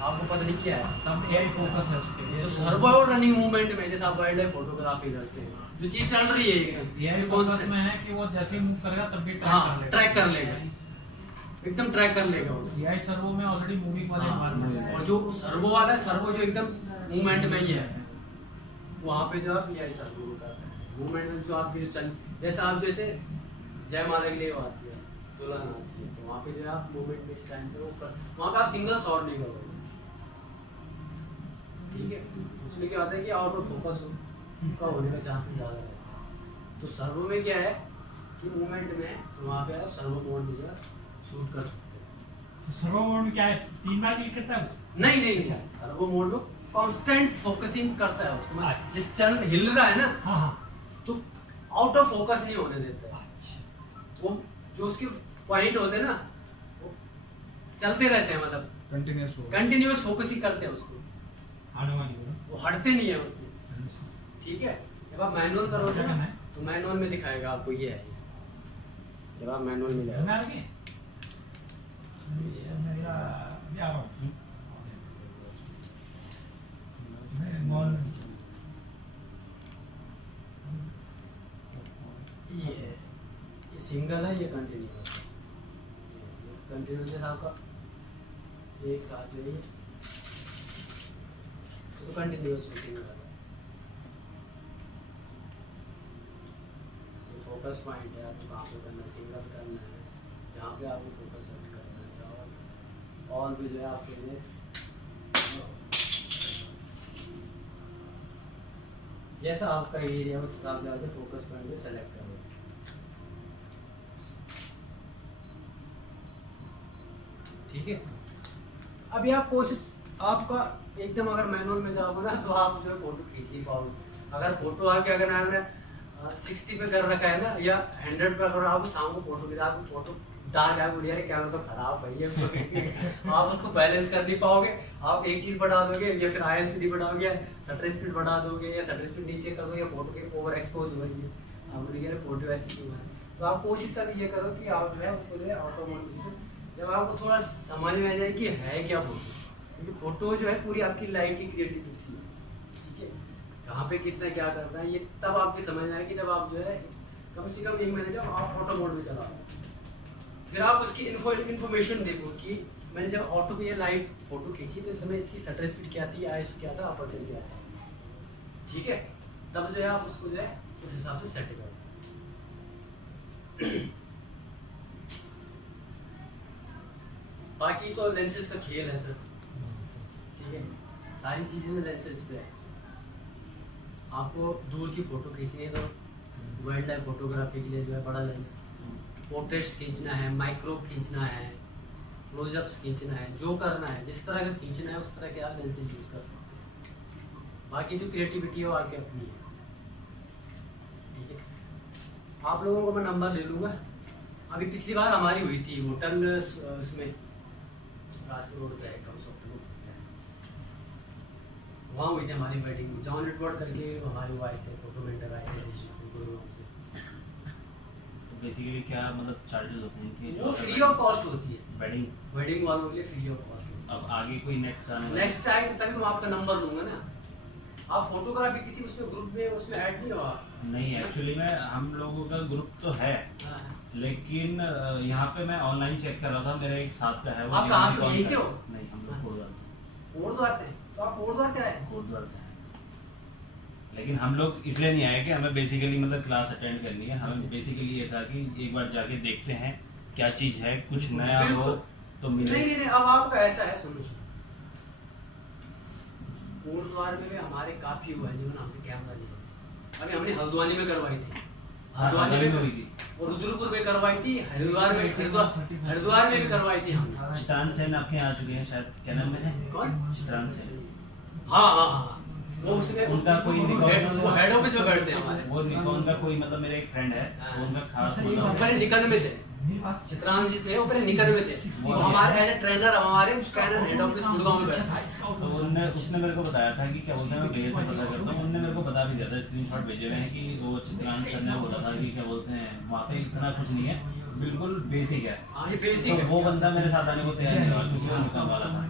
आपको पता नहीं क्या है, तब एआई फोकस है उसके जो सर्वो है और रनिंग मूवमेंट में जैसे आप वाइल्ड लाइफ फोटोग्राफी करते हैं जो चीज चल रही है एकदम एआई फोकस में है कि वो जैसे ही मूव करेगा तब भी हाँ ट्रैक कर लेगा, एकदम ट्रैक कर लेगा वो। एआई सर्वो में ऑलरेडी मूविंग वाले environment है। और जो सर्वो वाला है सर्वो जो एकदम मूवमेंट में ही है, वहाँ पे जो आप ये सर्वो होता है मूवमेंट में जो आपकी जो चल जैसे आप जैसे जयमाला के लिए वो आती है दुल्हन आती है तो वहाँ पे जो है आप मूवमेंट में इस टाइम पे वो वहाँ पे आप सिंगल शॉट नहीं करोगे, ठीक है। उसमें क्या होता है कि आउट ऑफ फोकस का होने का चांसेस ज़्यादा रहता है। तो सर्वो में क्या है कि मूवमेंट में तो वहाँ पे आप सर्वो मोड में जो है शूट कर सकते हैं। सर्वो मोड में क्या है, 3 बार क्लिक करता है वो? नहीं सर्वो मोड में कांस्टेंट फोकसिंग करता है उसको, मतलब जिस चरण हिल रहा है ना हाँ हाँ तो आउट ऑफ फोकस नहीं होने देता है, वो जो उसके पॉइंट होते हैं ना वो चलते रहते हैं, मतलब कंटिन्यूअस फोकस ही करते हैं उसको, वो हटते नहीं है उससे, ठीक है। जब आप मैनुअल करोगे ना तो मैनुअल में दिखाएगा आपको ये है, जब आप मैनुअल में मैं जाओगे आ गया ये मेरा ये आ रहा हूँ मैं मॉल ये सिंगल है, ये कंटिन्यूअस है, कंटिन्यूअस है आपका एक साथ जो है तो कंटिन्यूअस शूटिंग वाला तो फोकस पॉइंट है आपको कहाँ पे करना है, सिंगल करना है जहाँ पे आपको फोकस सेट करना है, और भी जो है आपके लिए जैसा आपका एरिया उस हिसाब से आगे फोकस पॉइंट को सेलेक्ट करो, ठीक है। अभी आप कोशिश आपका एकदम अगर मैनुअल में जाओगे ना तो आप जो है फोटो खींच नहीं पाओगे। अगर फोटो आके अगर आपने 60 पे कर रखा है ना या 100 पे अगर आप सामने फोटो खींचा आपको फोटो डार्क है बोलिए कैमरा तो खराब है आप उसको बैलेंस कर नहीं पाओगे, आप एक चीज बढ़ा दोगे या फिर ISD बढ़ाओगे या शटर स्पीड बढ़ा दोगे या शटर स्पीड नीचे कर दोगे या फोटो के ओवर एक्सपोज हो रही है, आप बोलिए फोटो ऐसी क्यों है। तो आप कोशिश सब ये करो कि आप जो है उसको जो है ऑटो मोड जब आपको थोड़ा समझ में आ जाए कि है क्या फोटो, क्योंकि फोटो जो है पूरी आपकी लाइफ की क्रिएटिविटी है, ठीक है। कहाँ पे कितना क्या करना है ये तब आपकी समझ में आए कि जब आप जो है कम से कम 1 महीने जब आप ऑटो मोड में चलाओ, फिर आप उसकी इन्फॉर्मेशन देखो कि मैंने जब ऑटो पे ये लाइव फोटो खींची तो इस समय इसकी शटर स्पीड क्या थी, ISO क्या था, अपर्चर क्या था, ठीक है। तब जो है आप उसको जो है उस हिसाब से सेट करो। बाकी तो लेंसेज का खेल है सर, ठीक है। सारी चीजें में लेंसेज पे है, आपको दूर की फोटो खींचनी है तो वाइल्ड लाइफ फोटोग्राफी के लिए जो है बड़ा लेंस, पोर्ट्रेट्स खींचना है, माइक्रो खींचना है, क्लोजअप्स खींचना है, जो करना है जिस तरह का खींचना है उस तरह के आप लेंसेज यूज कर सकते हैं। बाकी जो क्रिएटिविटी है वो आपकी अपनी है, ठीक है। आप लोगों को मैं नंबर ले लूँगा, अभी पिछली बार हमारी हुई थी होटल उसमें राजपुर रोड पे है वहाँ हुई थी हमारी वेडिंग, जॉन एडवर्ड करके हमारे वो आए थे, फोटो मेंटर आए थे गुरुग्राम से। तो बेसिकली क्या मतलब चार्जेस होते हैं कि वो फ्री ऑफ कॉस्ट होती है, वेडिंग वालों के लिए फ्री ऑफ कॉस्ट होती है। अब आगे कोई नेक्स्ट आने वाला नेक्स्ट टाइम तक मैं आपका नंबर लूंगा ना, आप फोटोग्राफी किसी उसमें ग्रुप में उसमें ऐड नहीं हुआ नहीं, एक्चुअली में हम लोगों का ग्रुप तो है लेकिन यहाँ पे मैं ऑनलाइन चेक कर रहा था, मेरा एक साथ का है वो। आप कहाँ से, यहीं से हो? नहीं, हम लोग कोटद्वार से। कोटद्वार से? तो आप कोटद्वार से आए? कोटद्वार से आए, लेकिन हम लोग इसलिए नहीं आए कि हमें बेसिकली मतलब क्लास अटेंड करनी है, हमें बेसिकली ये था कि एक बार जाके देखते हैं क्या चीज़ है, कुछ नया हो तो मिले। नहीं, अब आपका ऐसा है, सुनो, कोटद्वार में भी हमारे काफी हुआ है जिन्होंने हमसे कैमरा लिया। अभी हमने हल्द्वानी में करवाई थी, हल्द्वानी में हुई थी, और रुद्रपुर में करवाई थी, हरिद्वार में भी करवाई थी हमने। चित्रान सेन आपके यहाँ आ चुके हैं शायद, क्या नाम है? कौन? चित्रान सेन। हाँ, वो उसमें उनका कोई वो हेड ऑफिस में बैठते हैं हमारे। वो निकॉन का कोई मतलब मेरा एक फ्रेंड है, वो उनका खास मतलब निकॉन में थे, मेरे पास चित्रांश जी थे वो पहले निकल में थे, वो हमारे एज ट्रेनर हमारे कैनन हेड ऑफिस गुड़गांव में बैठे थे। तो उनने उसने मेरे को बताया था कि क्या बोलते हैं, मैं भैया से पता करता हूँ, उनने मेरे को बता भी दिया था, स्क्रीनशॉट भेजे हुए हैं कि वो चित्रांश सर ने बोला था कि क्या बोलते हैं वहाँ पे इतना कुछ नहीं है, बिल्कुल बेसिक है। हाँ ये बेसिक तो है। वो बंदा मेरे साथ आने को तैयार नहीं हुआ क्योंकि वो निकल वाला था,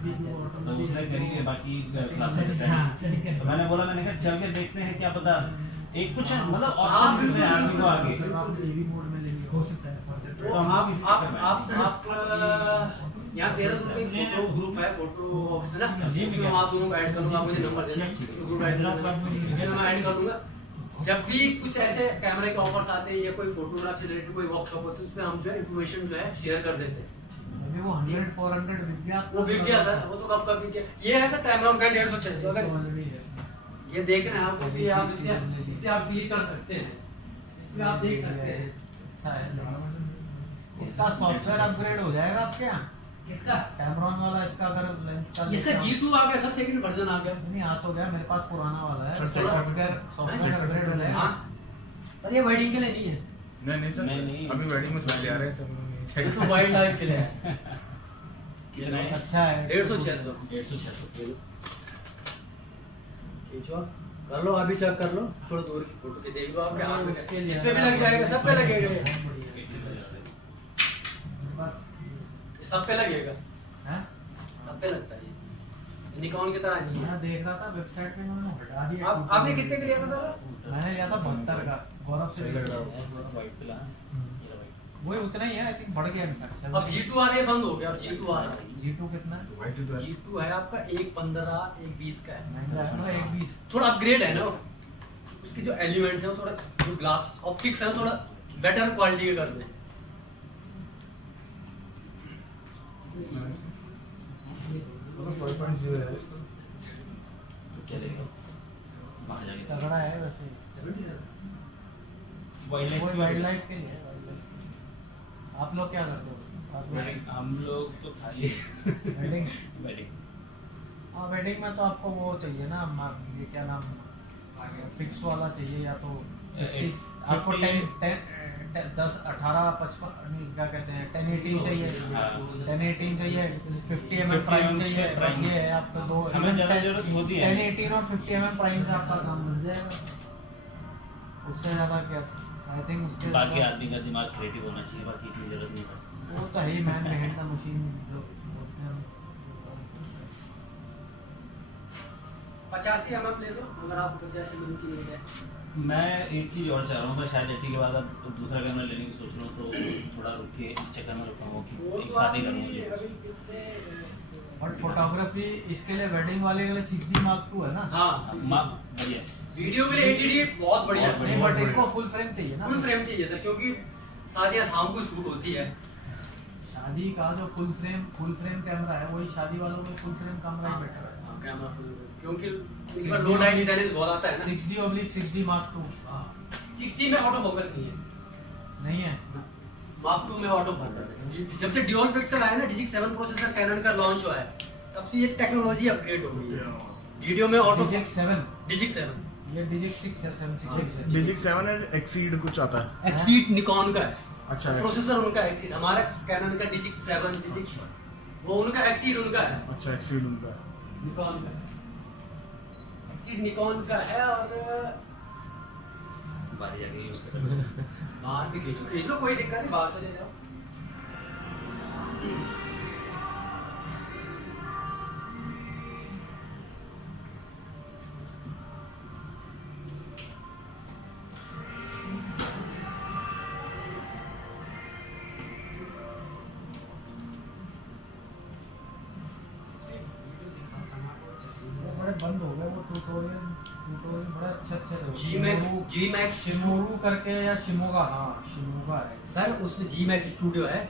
तो उसने करी है बाकी क्लासेस अटेंड। तो मैंने बोला, मैंने कहा चल के देखते हैं, क्या पता एक कुछ मतलब ऑप्शन मिलते हैं आदमी को आगे। एवी मोड में लेंगे हो सकता है तो आप यहाँ 13 रुपये फोटो ग्रुप है, फोटो ऑप्शन है ना, जिसमें आप दोनों को ऐड करूँगा, आप मुझे नंबर देना, ग्रुप ऐड करूँगा, मैं ऐड कर दूँगा। जब भी कुछ ऐसे कैमरे के ऑफर्स आते हैं या कोई फोटोग्राफ से रिलेटेड कोई वर्कशॉप होती है, उसमें हम जो है इन्फॉर्मेशन जो है शेयर कर देते हैं। अभी वो 100-400 बिक गया, वो बिक गया था, वो तो कब बिक गया। ये ऐसा कैमरॉन का 150-600 अगर ये देख रहे हैं आप, तो ये आप इससे आप डील कर सकते हैं, इसमें आप देख सकते हैं। अच्छा है। इसका सॉफ्टवेयर अपग्रेड हो जाएगा आपके यहाँ? किसका? कैमरॉन वाला इसका अगर लेंस का इसका G2 आ गया सर, सेकंड वर्जन आ गया। नहीं आ तो गया, मेरे पास पुराना वाला है। सर, चेक कर सॉफ्टवेयर अपग्रेड हो जाएगा। हाँ पर ये वेडिंग के लिए नहीं है, नहीं सर, नहीं। अभी वेडिंग में समझ आ रहे हैं सर, ये तो वाइल्ड लाइफ के लिए है। ये नहीं, अच्छा है। 150-600 150-600 खींचो, कर लो, अभी चेक कर लो, थोड़ा दूर की फोटो के देख लो, आपके हाथ में उसके लिए इस पे भी लग जाएगा, सब पे लगेगा, ये बस सब पे लगेगा, हैं? सब पे लगता है ये निकॉन की तरह नहीं है। मैं देख रहा था वेबसाइट पे, मैंने हटा दिया। आपने कितने का लिया था सर? मैंने लिया था 72 का, गौरव से सही लग रहा लिया। व्हाइट कलर, वही उतना ही है, आई थिंक बढ़ गया इनका। अब G2 आ रही है, बंद हो गया, अब G2 आ रहा है। G2 कितना है? व्हाइट तो है। G2 है आपका 1.15 1.20 का है, महंगा है, मतलब 120। थोड़ा अपग्रेड है ना, उसके जो एलिमेंट्स हैं वो थोड़ा, जो ग्लास ऑप्टिक्स है वो थोड़ा बेटर क्वालिटी के कर दें। मतलब 5.0 है। चलेगा वहाँ जाके तगड़ा है वैसे। वाइल्ड लाइफ के लिए है, wildlife। आप लोग क्या करते हो? आप लोग- हम लोग तो खाली वेडिंग? वेडिंग। हाँ वेडिंग में तो आपको वो चाहिए ना, ये क्या नाम, फिक्स वाला चाहिए, या तो 50 आपको 10 18 55 नहीं क्या कहते हैं 1018 चाहिए, 1018 चाहिए, 50 mm प्राइम चाहिए, बस ये है आपका दो। हमें ज़्यादा जरूरत होती है 1018 और 50 mm प्राइम से आपका काम बन जाएगा, उससे ज़्यादा क्या आई थिंक उसके बाकी आदमी का दिमाग क्रिएटिव होना चाहिए, बाकी इतनी जरूरत नहीं पड़ती। वो तो है ही, मैन बिहाइंड द मशीन जो बोलते हैं। 85 mm ले लो अगर आप 50 mm की नीड है। मैं एक चीज़ और चाह रहा हूँ, मैं शायद 80 के बाद अब दूसरा कैमरा लेने की सोच रहा हूँ, तो थोड़ा रुक के इस चक्कर में रुका हूँ कि एक साथ ही करूँगा। और फोटोग्राफी इसके लिए वेडिंग वाले के लिए 6D Mark II है ना? हाँ बढ़िया। वीडियो के लिए 80D बहुत बढ़िया बहुत नहीं बट इनको फुल फ्रेम चाहिए ना? फुल फ्रेम चाहिए सर, क्योंकि शादियाँ शाम को शूट होती है। शादी का जो फुल फ्रेम कैमरा है वही शादी वालों के फुल फ्रेम कैमरा ही बेटर है। हाँ, कैमरा फुल, क्योंकि इस पर लो लाइट डिजाइन बहुत आता है ना। 6D Mark II 60 में ऑटो फोकस नहीं है, नहीं है। Mark II में ऑटो फोकस है। जब से ड्यूल पिक्सल आया ना, DG7 प्रोसेसर कैनन का लॉन्च हुआ है, तब से ये टेक्नोलॉजी अपग्रेड हो गई है। वीडियो में ऑटो DG7 ये DG6 है, 7 डिजिक 7 है, एक्सीड कुछ आता है। एक्सीड निकॉन का है, अच्छा है। प्रोसेसर उनका एक्सीड, हमारा कैनन का DG7 DG वो उनका एक्सीड उनका है, अच्छा एक्सीड उनका है। निकॉन का एक्सीड निकॉन का है। और बाहर जाके यूज़ करें। बाहर से खींच लो कोई दिक्कत नहीं, बाहर से ले जाओ। बड़े बंद हो गए वो ट्यूटोरियल बड़े अच्छे G-Max शिमोरू करके या शिमोगा, हाँ शिमोगा है सर, उसमें G-Max स्टूडियो है,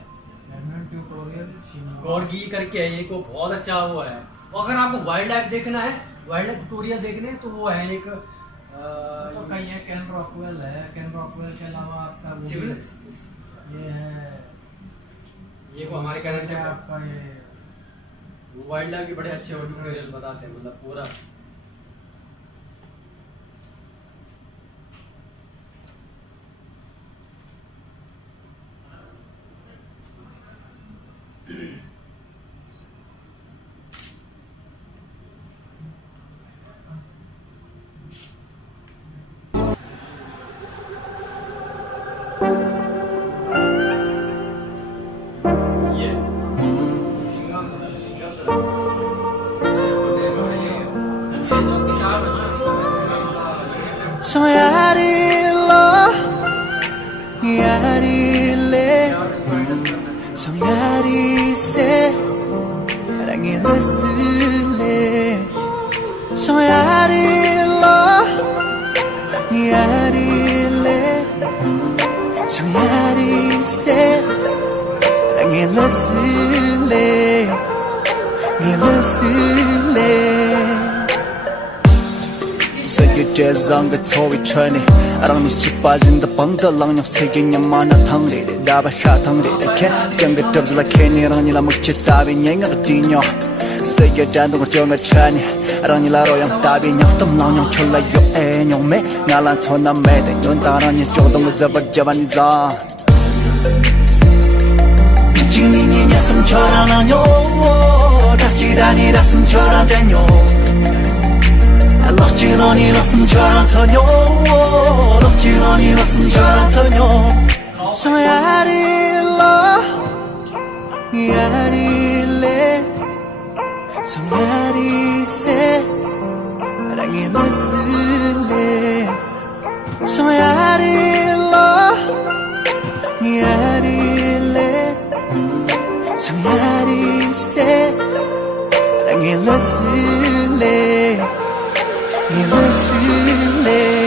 कैनन ट्यूटोरियल शिमोगा। गॉर्गी करके है एक, वो बहुत अच्छा वो है। और अगर आपको वाइल्ड लाइफ देखना है, वाइल्ड लाइफ ट्यूटोरियल देखने हैं, तो वो है एक तो कहीं है, कैन रॉकवेल है, कैन रॉकवेल के अलावा आपका वो सिविल, ये है, ये को हमारे कैनन क्या के आपका ये वाइल्ड लाइफ के बड़े अच्छे ट्यूटोरियल बताते हैं, मतलब पूरा। ये ये जो किताब है ना 성야리로 야리레 성야리세 랑일레슬레 성야리로 야리레 성야리세 랑일레슬레 일레슬레 세계대상 그 토이 트레니 아랑미 시빠진다 방달랑 역세계냐 마나 탕리리 나바샤 탕리리 캐 정글 더블라 캐니랑니라 묵치 따비 냥가 뛰녀 세계단도 정가 차니 아랑니라 로양 따비 냥땀랑 냥 촐라 요에 냥메 나란 토나 메데 연다라니 쪼동 잡아 잡아니자 지니니냐 숨쳐라나뇨 닥치다니라 숨쳐라다뇨 럭지런이 럭숨 저런 터녀 럭지런이 럭숨 저런 터녀 성야릴러 야릴레 성야리세 랑일레슬레 성야릴러 야릴레 성야리세 랑일레슬레 일레슬레